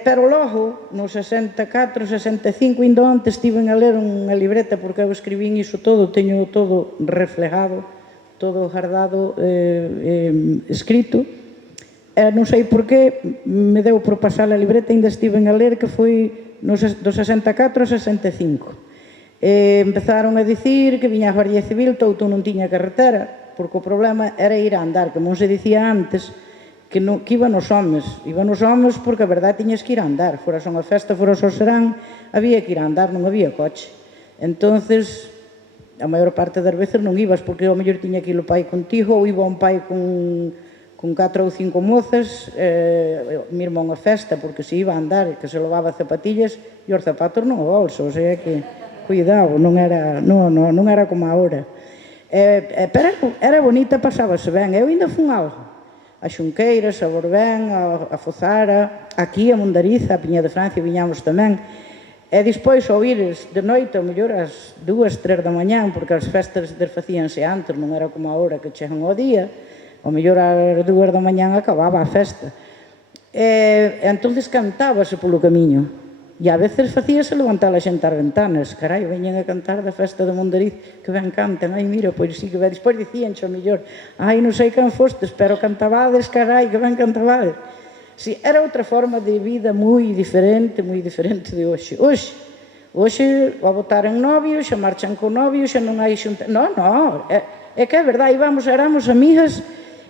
Pero logo, no 64, 65, indo antes, estiven a ler unha libreta, porque eu escribín iso todo, teño todo reflejado, todo guardado, escrito. Non sei por qué, me deu por pasar a libreta, ainda estiven a ler, que foi do 64 ao 65. Empezaron a dicir que viña a Guardia Civil, todo non tiña carretera, porque o problema era ir a andar, como se dicía antes, que iban os homes porque a verdade tiñas que ir a andar, foras a unha festa, foras ao serán, había que ir a andar, non había coche. Entonces, a maior parte das veces non ibas, porque ao mellor tiña que ir o pai contigo, ou iba un pai con 4 ou 5 mozas, mesmo a unha festa, porque se iba a andar, que se levaba zapatillas, e os zapatos non o bolso, o sea que, cuidado, non era como agora. Pero era bonita, pasábase ben, eu ainda fun algo. A Xunqueiras, a Borbén, a Fozara, aquí a Mondariza, a Piña de Francia, viñamos tamén. E despois, ao ires de noite, ao mellor ás 2, 3 da mañán, porque as festas desfacíanse antes, non era como agora que chegan ao día, ao mellor ás 2 da mañán acababa a festa. Entonces cantábase polo camiño. E a veces facíase levantar a xente ás ventanas. Carai, veñen a cantar da festa de Mondariz, que ben canten, ai, mira, pois sí que ben. Despois dicíancho, ao mellor, ai, non sei quen fostes, pero cantabades, carai, que ben cantabades. Si, era outra forma de vida moi diferente de hoxe. Hoxe, ao botaren novio, xa marchan con novio, xa non hai xunta... Non, é que é verdade, éramos amigas,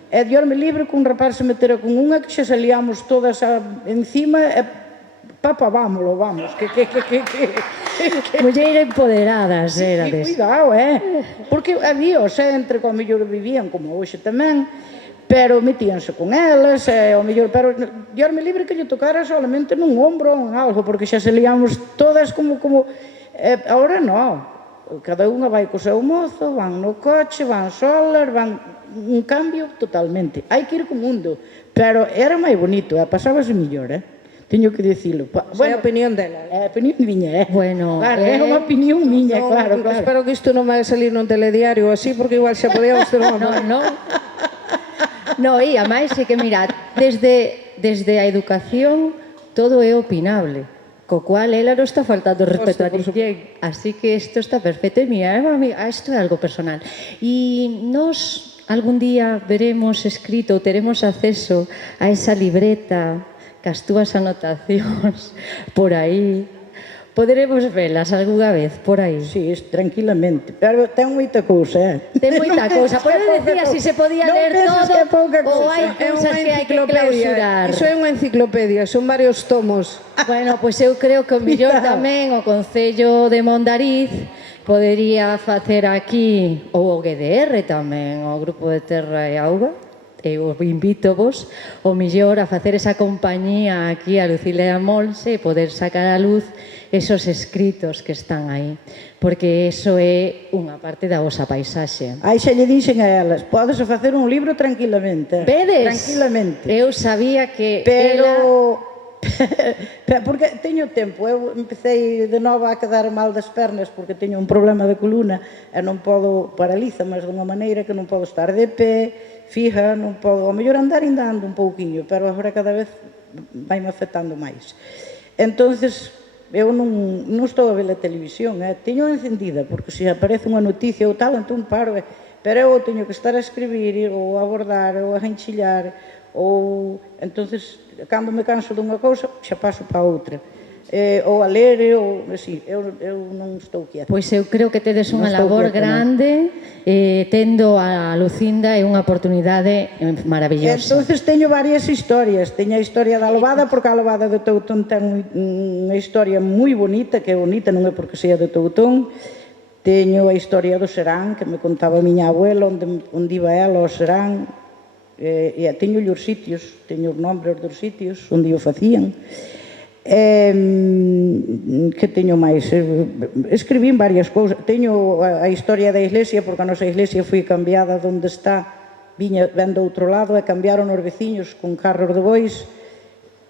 e Dios me libre que un rapaz se metera con unha que xa salíamos todas encima, e papa, vamos. Muller empoderadas, erades. Cuidado, porque había os entre que ao mellor vivían, como hoxe tamén, pero metíanse con elas, ao mellor, pero Dios me libre que lle tocara solamente nun ombro ou en algo, porque xa salíamos todas como agora non. Cada unha vai co seu mozo, van no coche, van solas, van un cambio totalmente. Hai que ir co mundo, pero era máis bonito, pasábase mellor, teño que dicilo. É a opinión dela. É a opinión miña, Bueno, claro, é unha opinión miña, claro. Espero que isto non vai salir nun telediario así, porque igual xa podíamos ter unha... No, e a máis é que, mirad, desde a educación todo é opinable, co cual ela non está faltando respeto a ninguén. Así que isto está perfecto. E mira, isto é algo personal. E nos algún día veremos escrito ou teremos acceso a esa libreta cas túas anotacións por aí. Poderemos velas algunha vez por aí? Sí, tranquilamente. Pero ten moita cousa, Ten moita cousa. Por eso decía si se podía ler todo ou hai cousas que hai que clausurar. Iso é unha enciclopedia, son varios tomos. Bueno, pois eu creo que o mellor tamén o Concello de Mondariz podería facer aquí, ou o GDR tamén, o Grupo de Terra e Auga. Eu invito vos o mellor a facer esa compañía aquí a Lucilea Molse e poder sacar a luz esos escritos que están aí, porque eso é unha parte da vosa paisaxe. Aí xa lle dixen a elas, podes facer un libro tranquilamente. Vedes? Tranquilamente. Eu sabía que pero porque teño tempo, eu empecé de novo a quedar mal das pernas porque teño un problema de columna e non podo, paraliza, mas dunha maneira que non podo estar de pé, fija, non podo, ao mellor andar ainda ando un pouquiño, pero agora cada vez vai-me afectando máis. Entonces, eu non estou a ver a televisión, teño encendida, porque se aparece unha noticia ou tal, entón paro, pero eu teño que estar a escribir, ou a bordar, ou a renchillar, ou, entonces, cando me canso dunha cousa, xa paso para outra. Ou a ler, ou así, eu non estou quieta. Pois eu creo que tedes unha labor grande, tendo a Lucinda é unha oportunidade maravillosa. Entonces teño varias historias, teño a historia da Lobada, porque a Lobada de Toutón ten unha historia moi bonita, que é bonita, non é porque sea de Toutón. Teño a historia do Serán, que me contaba a miña abuela, onde iba ela ao Serán, E teño os sitios, teño os nombres dos sitios onde o facían. Que teño máis? Escribín varias cousas. Teño a historia da iglesia, porque a nosa iglesia foi cambiada donde está, ven do outro lado, e cambiaron os veciños con carros de bois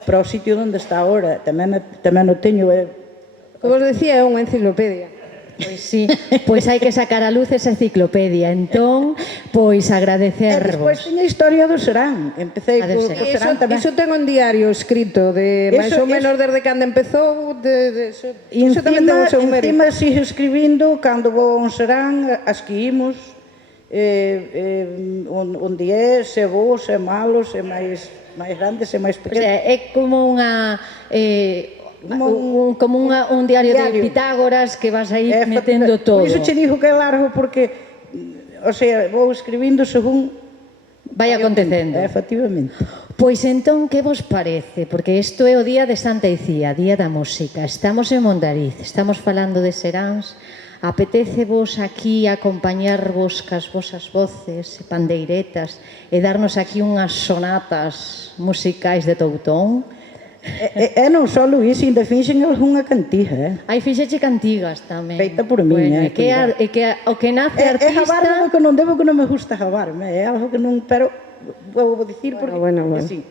para o sitio onde está agora. Tamén o teño. Como os decía, é unha enciclopedia. Pois sí, pois hai que sacar a luz esa enciclopedia. Entón, pois E despois agradecervos. tiña a historia do Serán. Empecé A do co Serán. Serán tamén. Iso ten un diario escrito de máis Eso- ou menos desde cando empezou, iso tamén ten o seu mérito. Encima sigo escribindo cando vou a un Serán, as que imos, onde é, se é bo, se é malo, se é máis grande, se é máis O pequeno. sea, é como unha un diario de Diario. Pitágoras que vas aí É, metendo todo. Por iso che digo que é largo, porque, o sea, vou escribindo según... Vai acontecendo. Efectivamente. Pois entón, que vos parece? Porque isto é o día de Santa Icía, día da música. Estamos en Mondariz, estamos falando de seráns. Apetece-vos aquí acompañarvos cas vosas voces e pandeiretas e darnos aquí unhas sonatas musicais de Toutón? E non só Luís, ainda finxen algunha cantija, Hai fixeche cantigas tamén. Feita por min, Bueno, cuidado. o que nace É artista... jabarme que non debo, que non me gusta jabarme, é algo que non, pero vou dicir porque Bueno. sí,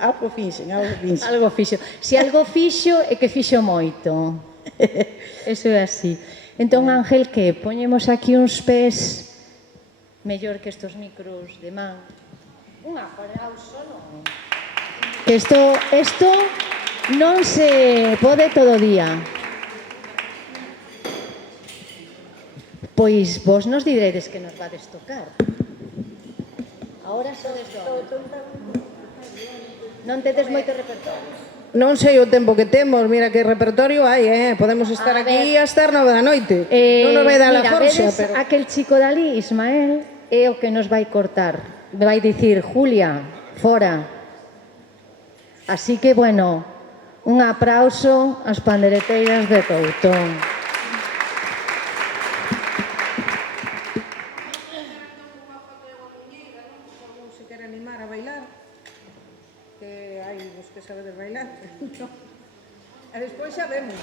algo finxen. Algo fixo. Se algo fixo, é que fixo moito. Eso é así. Entón, Ángel, que poñemos aquí uns pés mellor que estos micros de man. Un aplauso, non? Que isto non se pode todo o día. Pois vos nos diredes que nos vades tocar. Ahora sodes do... Non tedes moito repertorio. Non sei o tempo que temos, mira que repertorio hai, podemos estar A aquí hasta as 9 da noite. Non nos vai dar a mira, forxa, vedes pero... aquel chico dali, Ismael, é o que nos vai cortar. Me vai dicir, Julia, fora. Así que, bueno, un aplauso ás pandereteiras de Toutón. Se quere animar a bailar, que hai vos que sabedes bailar. E despois xa vemos.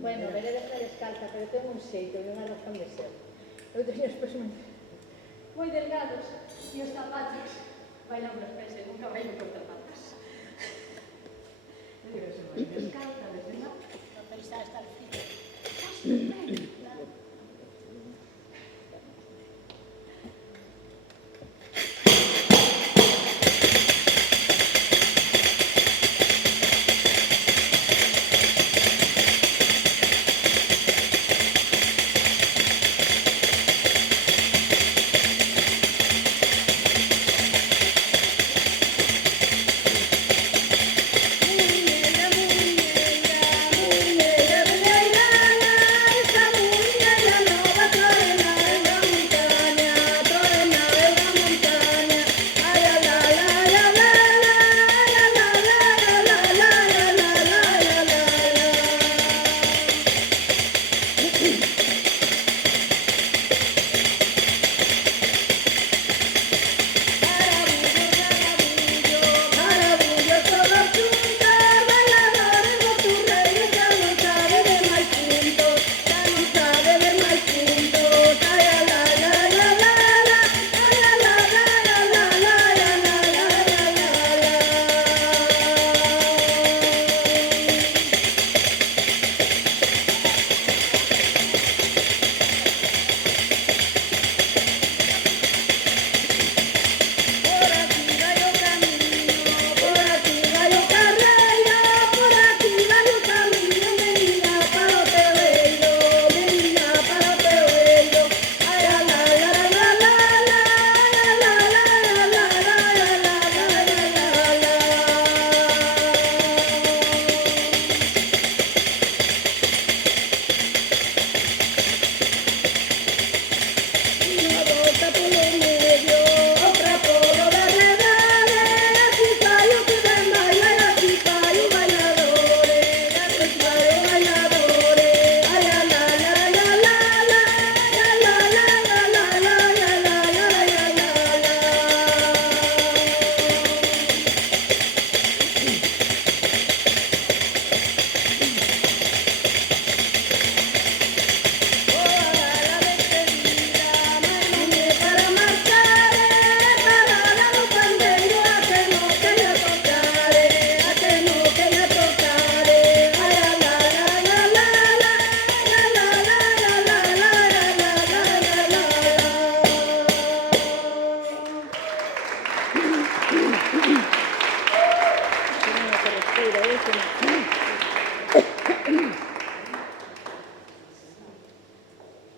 Bueno, veredes que descalza, pero ten un xeito e unha razón de ser. Eu teño os pés moi delgados e os zapatos bailan os pés e nunca bailo con zapatos. Eu digo, se moi descalza, desde non pensar estar frío.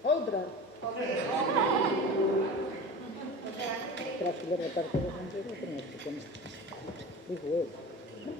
Outra. Trazo de reparto de Santiago, teño que con isto. Digo eu. Pero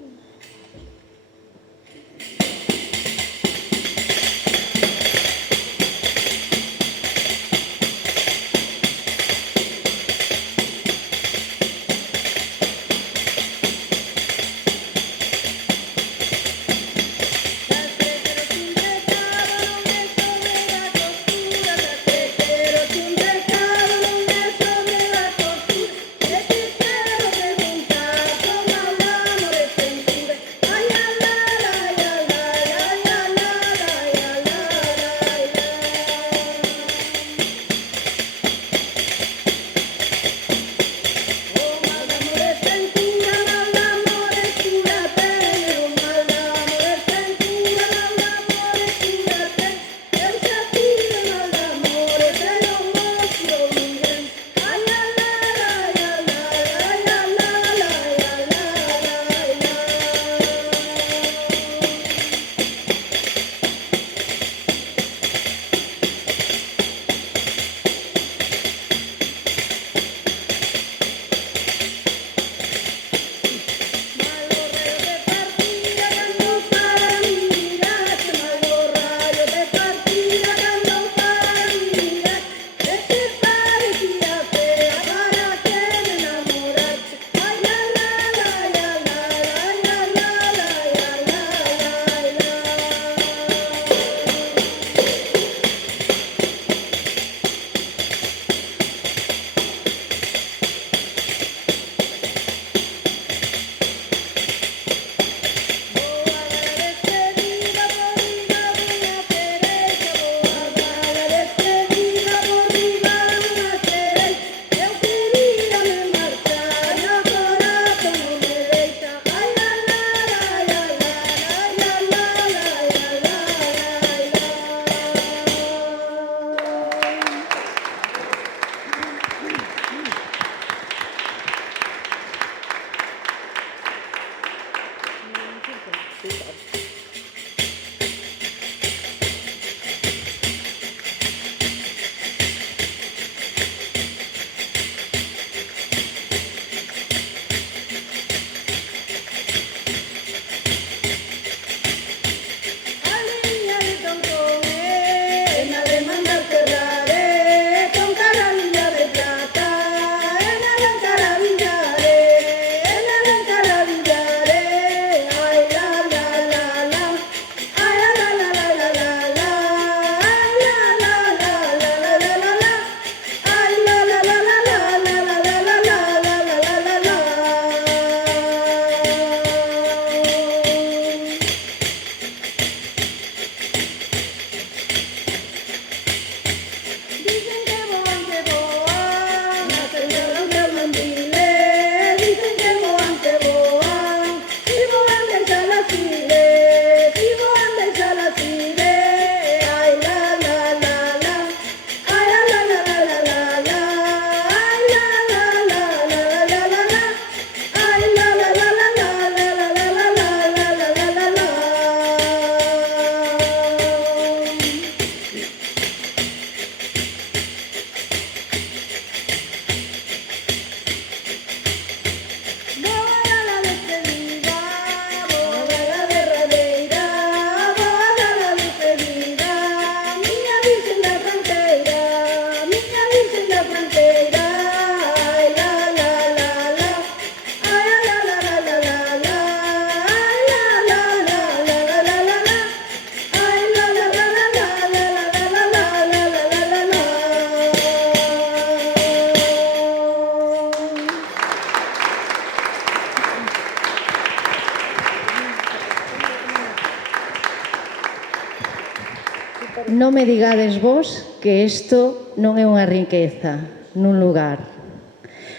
non me digades vos que isto non é unha riqueza nun lugar.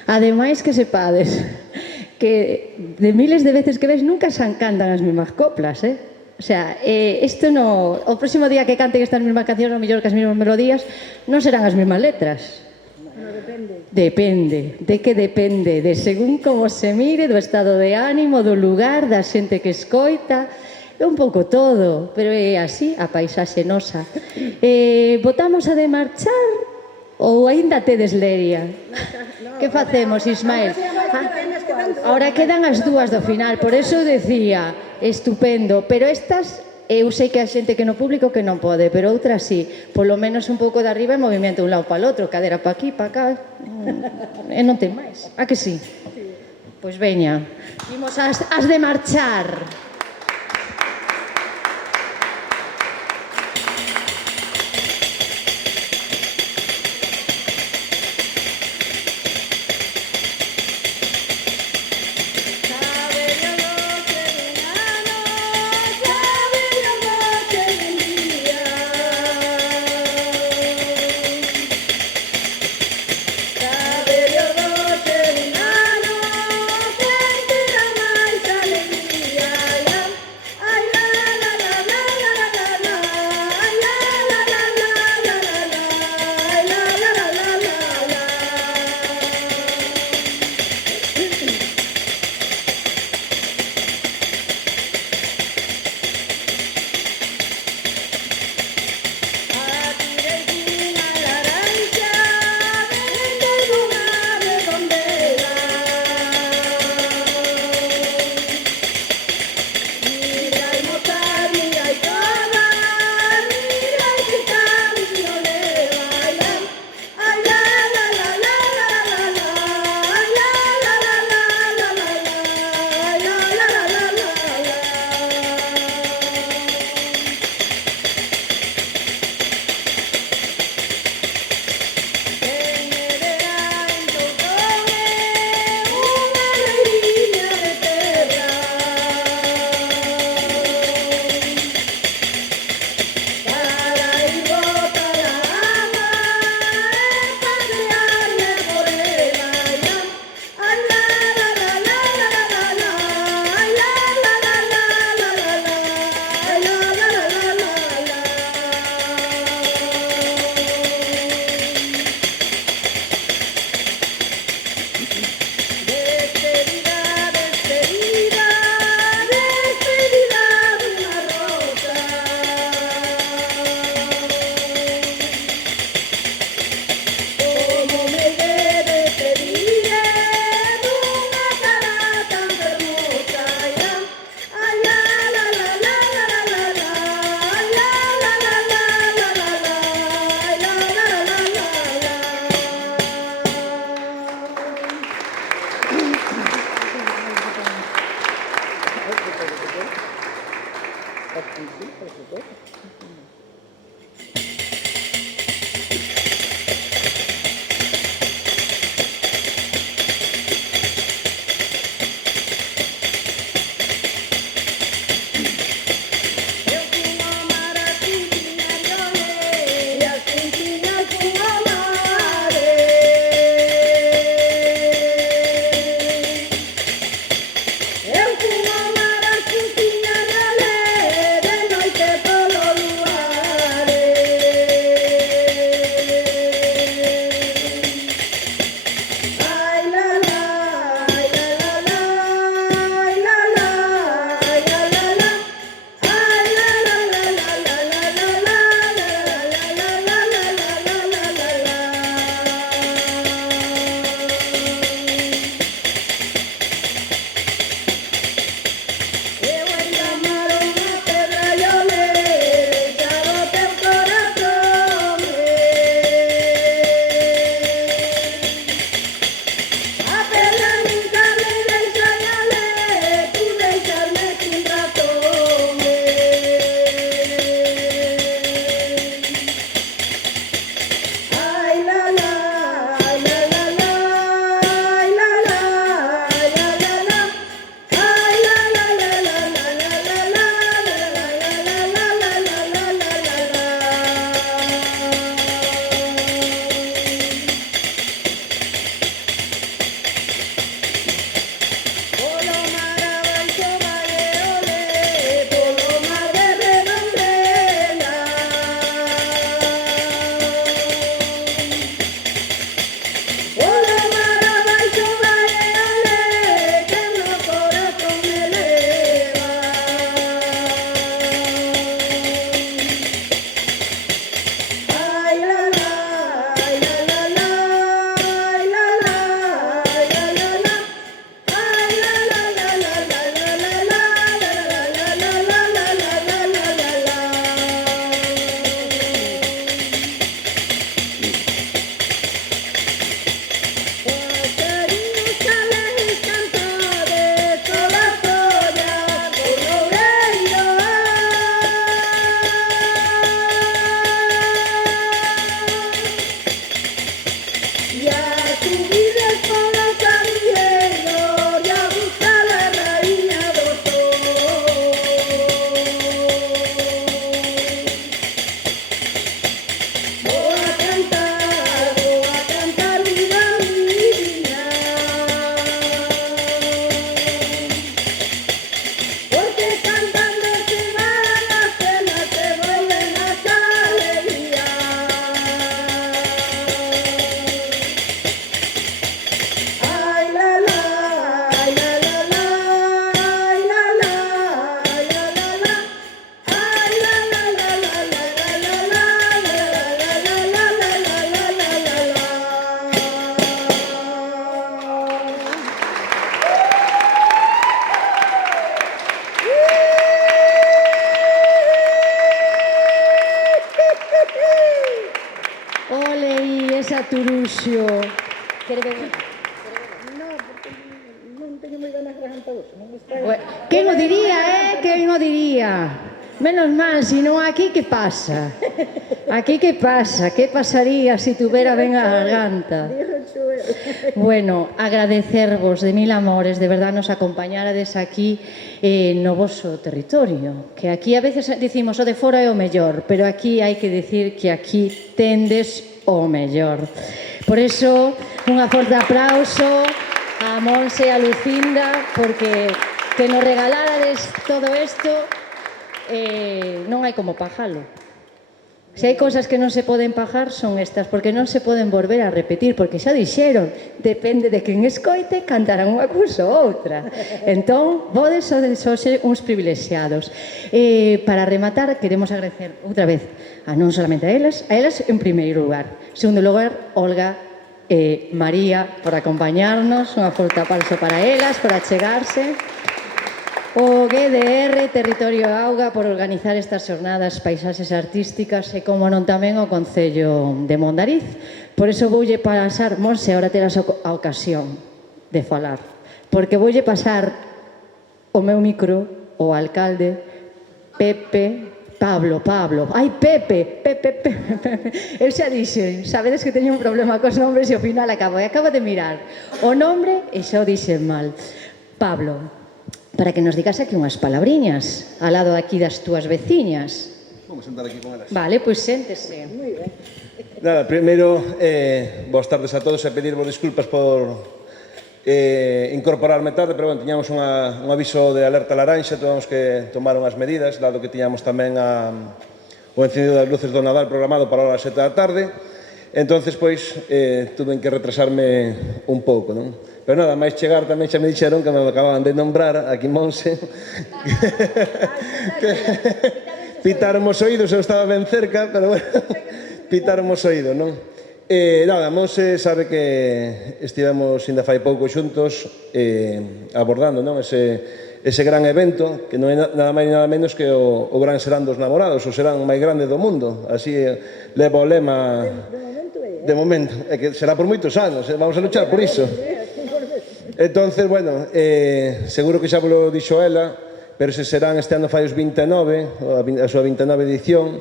Ademais que sepades que de miles de veces que ves nunca se cantan as mesmas coplas, O sea, isto no... O próximo día que canten estas mesmas cancións, o mellor que as mesmas melodías, non serán as mesmas letras. Depende. De que depende? De según como se mire, do estado de ánimo, do lugar, da xente que escoita, é un pouco todo, pero é así a paisaxe nosa. Votamos a de marchar ou aínda tedes leria? Que facemos, Ismael? Ahora quedan as dúas do final, por eso decía, estupendo, pero estas eu sei que a xente que no público que non pode, pero outras sí, polo menos un pouco de arriba e movimento un lado para o outro, cadera para aquí, para cá, e non ten máis, a que sí? Pois veña, imos as de marchar. Turuxo. Quere beber? Quen o diría, Quen o diría? Menos mal, se non aquí, que pasa? Aquí que pasa? Que pasaría se tuvera ben a garganta? Bueno, agradecervos de mil amores, de verdad nos acompañarades aquí no voso territorio, que aquí a veces dicimos o de fora é o mellor, pero aquí hai que decir que aquí tendes o mellor. Por eso, unha forte aplauso a Monse e a Lucinda, porque que nos regalárades todo isto non hai como pajalo. Se hai cousas que non se poden pajar son estas, porque non se poden volver a repetir, porque xa dixeron, depende de quen escoite, cantarán unha cousa ou outra. Entón, vodes hoxe uns privilexiados. Para rematar, queremos agradecer outra vez a non solamente a elas en primeiro lugar. En segundo lugar, Olga e María por acompañarnos, unha forte aplauso para elas, por achegarse. O GDR, Territorio Auga, por organizar estas xornadas paisaxes artísticas e, como non, tamén o Concello de Mondariz. Por iso voulle pasar, Monse, ahora terás a ocasión de falar, porque voulle pasar o meu micro ao alcalde Pablo. Ai, Pepe. Eu xa dixen, sabedes que teño un problema cos nombres e ao final acabo de mirar o nombre e xa o dixen mal. Pablo, para que nos digas aquí unhas palabriñas ao lado aquí das túas veciñas. Vamos sentar aquí con elas. Vale, pois séntese. Moi ben. Nada, primeiro, boas tardes a todos e pedirvos disculpas por incorporarme tarde, pero bueno, tiñamos un aviso de alerta laranxa, tuvemos que tomar unhas medidas, dado que tiñamos tamén o encendido das luces do Nadal programado para as 7 da tarde, entonces, pois, tuve que retrasarme un pouco, non? Pero nada, máis chegar tamén xa me dixeron que me acababan de nombrar aquí Monse. Pitaron os oídos, eu estaba ben cerca, pero bueno, pitaron os oídos, non? Nada, Monse sabe que estivemos ainda fai pouco xuntos abordando, non? Ese gran evento, que non é nada máis nada menos que o Gran Serán dos Namorados, o serán máis grande do mundo. Así leva o lema... De momento, é que será por moitos anos, vamos a luchar por iso. Entonces, bueno, seguro que xa vos lo dixo ela, pero ese serán este ano fai os 29, a súa 29 edición,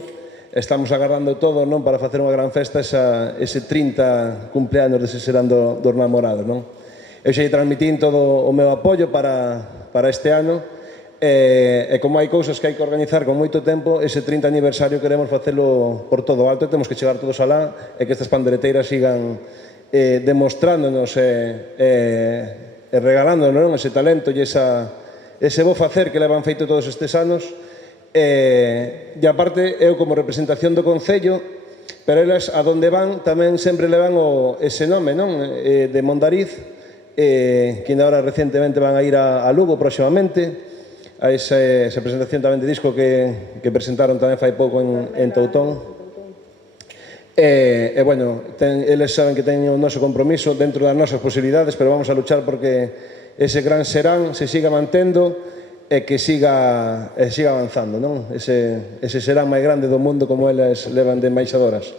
estamos agardando todo, non, para facer unha gran festa ese 30 cumpleanos dese serán dos namorados, non? Eu xa transmitín todo o meu apoio para este ano, e como hai cousas que hai que organizar con moito tempo, ese 30 aniversario queremos facelo por todo alto e temos que chegar todos alá e que estas pandereteiras sigan demostrándonos e regalándonos ese talento e ese bo facer que levan feito todos estes anos. E aparte, eu como representación do Concello, pero elas a donde van tamén sempre levan ese nome, non? De Mondariz, que agora recentemente van a ir a Lugo próximamente, a esa presentación tamén de disco que presentaron tamén fai pouco en Toutón. E, bueno, eles saben que teñen o noso compromiso dentro das nosas posibilidades, pero vamos a luchar porque ese gran serán se siga mantendo e que siga avanzando, non? Ese serán máis grande do mundo como eles levan de embaixadoras.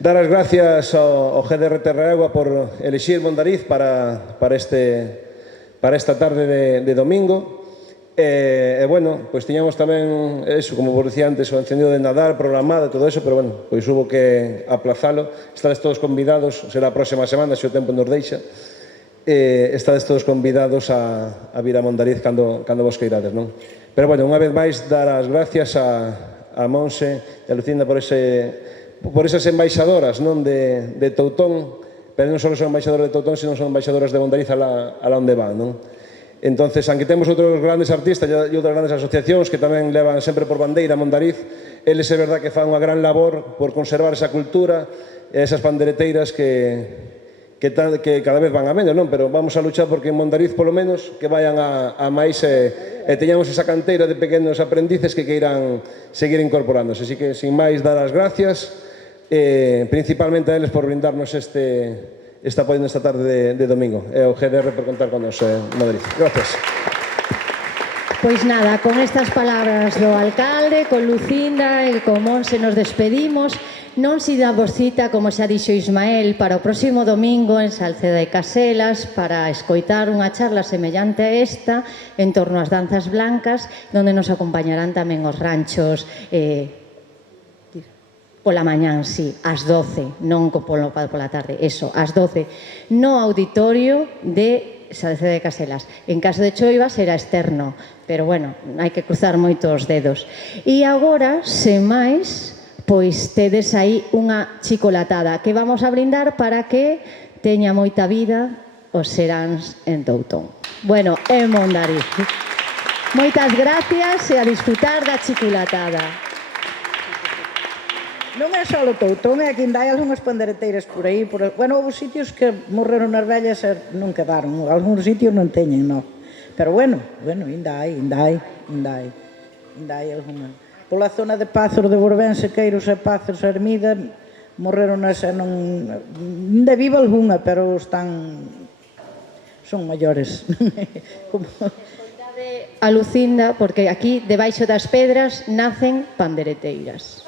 Dar as gracias ao GDR Terra Auga por elixir Mondariz para esta tarde de domingo. E, bueno, pois tiñamos tamén, eso, como vos dicía antes, o encendido de Nadal programado e todo eso, pero, bueno, pois hubo que aplazalo. Estades todos convidados, será a próxima semana, se o tempo nos deixa. Estades todos convidados a vir a Mondariz cando vos queirades, non? Pero, bueno, unha vez máis, dar as gracias a Monse e a Lucinda por esas embaixadoras, non, de Toutón, pero non só son embaixadoras de Toutón, sino son embaixadoras de Mondariz a la onde van, non? Entonces, aunque temos outros grandes artistas e outras grandes asociacións que tamén levan sempre por bandeira Mondariz, eles é verdad que fan unha gran labor por conservar esa cultura e esas pandereteiras que cada vez van a menos, non? Pero vamos a luchar porque en Mondariz, polo menos, que vayan a máis e teñamos esa canteira de pequenos aprendices que queiran seguir incorporándose. Así que, sin máis, dar as gracias, principalmente a eles por brindarnos esta apoio nesta tarde de domingo. E o GDR por contar con nos en Madrid. Gracias. Pois nada, con estas palabras do alcalde, con Lucinda e con Monse nos despedimos. Non se damos cita, como xa dixo Ismael, para o próximo domingo en Salceda de Caselas para escoitar unha charla semellante a esta en torno ás danzas blancas, onde nos acompañarán tamén os ranchos pola mañán, sí, ás 12, non pola tarde, eso, ás 12, no auditorio de Salceda de Caselas. En caso de choiva será externo, pero bueno, hai que cruzar moitos dedos. E agora, sen máis, pois tedes aí unha chicolatada que vamos a brindar para que teña moita vida os seráns en Toutón. Bueno, en Mondariz. Moitas gracias e a disfrutar da chicolatada. Non é só o Toutón, é que ainda hai algunhas pandereteiras por aí. Bueno, houve sitios que morreron nas vellas e non quedaron. Algúns sitios non teñen, non. Pero bueno, ainda hai algunha. Pola zona de Pazos de Borbén, Sequeiros e Pazos e Ermida, morreron nas e non... Ainda viva algunha, pero son maiores. A Lucinda, porque aquí, debaixo das pedras, nacen pandereteiras.